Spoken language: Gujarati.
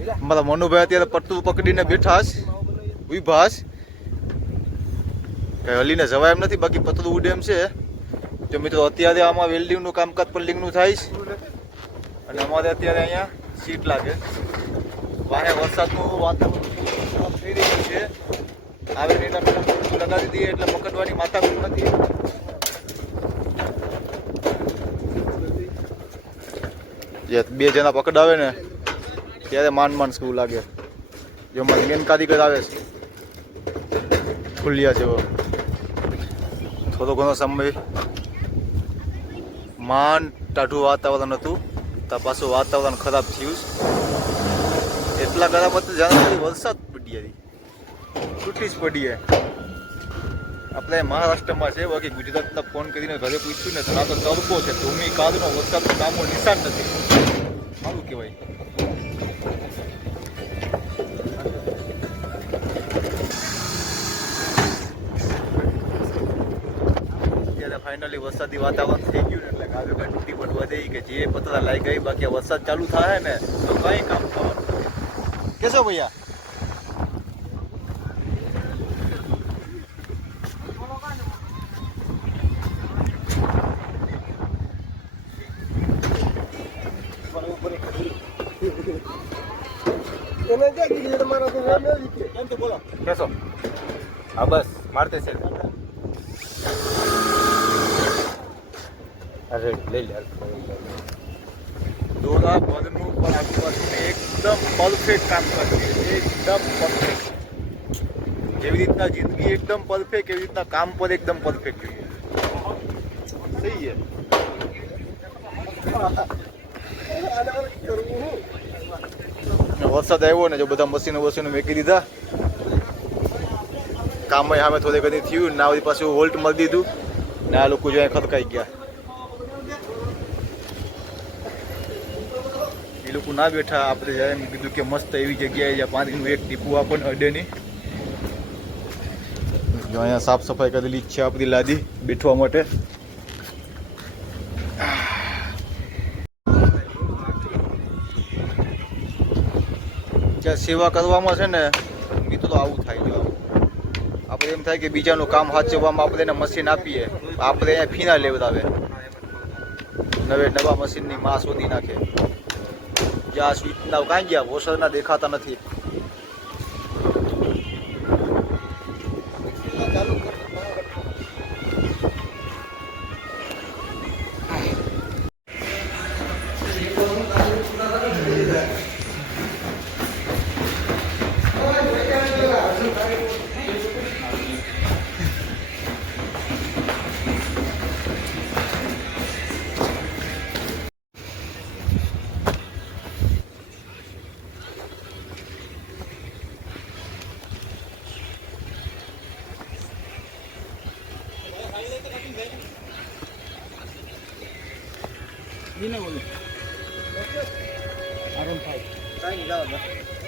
મારા મનુભાઈ અત્યારે પટ્ટું પકડીને બેઠા છે, ઉભા છે, કઈ હલીને જવાય એમ નથી, બાકી પતલું ઉડે એમ છે. જો મિત્રો અત્યારે આમાં વેલ્ડિંગનું કામકાજ પલ્લિંગનું થાય છે અને અમારે અત્યારે અહીંયા સીટ લાગે. વાહે વરસાદનું વાતાવરણ થઈ રહ્યું છે. આવે એટલા પેલા લગાવી દઈએ એટલે પકડવાની માથાકૂટ નથી. જે બે જણા પકડાવે ને ત્યારે માંડ સ્કૂલ લાગે. જેમાં મેન કારીગર આવે છે ખુલ્યા જેવો, થોડો ઘણો સમય માંડ ટાઢું વાતાવરણ હતું, ત્યાં પાછું વાતાવરણ ખરાબ થયું. એટલા ખરાબ હતું જાણે વરસાદ પડી હતી, છૂટી જ પડીએ. આપણે મહારાષ્ટ્રમાં છે, બાકી ગુજરાતના ફોન કરીને ઘરે પૂછ્યું ને તો ના તો તડકો છે, ધૂમી કાળનો વરસાદનું નામો નિશાન નથી. સારું કહેવાય. ફાઇનલી વરસાદી વાતાવરણ થઈ ગયું ને એટલે કાવ્ય કાંઈ તૂટી પણ વધે કે જે પતરા લાગી ગઈ, બાકી વરસાદ ચાલુ થાય ને તો કંઈ કામ થવાનું કેશો ભૈયા. કેશો હા બસ મારતે છે. અરે લઈ લે દોરા પદનું પણ આજુબાજુ એકદમ પરફેક્ટ કામ કરે, એકદમ પરફેક્ટ. જેવી રીતના જિંદગી એકદમ પરફેક્ટ એવી રીતના કામ પર એકદમ પરફેક્ટ જોઈએ. સહી છે. વરસાદ આવ્યો ને જો બધા મશીનો મેકી દીધા, કામ સામે થોડે ઘણી થયું ના બધી પાછું વોલ્ટ મારી દીધું ને આ લોકો જો ખતકાઈ ગયા. એ લોકો ના બેઠા, આપણે જ્યારે એમ કીધું કે મસ્ત એવી જગ્યાએ જ્યાં પાણીનું એક ટીપું આપણને અડે નહીં. જો અહીંયા સાફ સફાઈ કરેલી છે આપણી લાદી બેઠવા માટે. ત્યાં સેવા કરવામાં છે ને મિત્રો આવું થાય. જો આપણે એમ થાય કે બીજાનું કામ સાચવવામાં આપણે એને મશીન આપીએ, આપણે અહીંયા ફીના લેવડાવે, નવા મશીનની માં શોધી નાખે. જ્યાં સ્વીટના કાંઈ ગયા વોશરના દેખાતા નથી. Ini boleh. Arun 5. Saya enggak ada.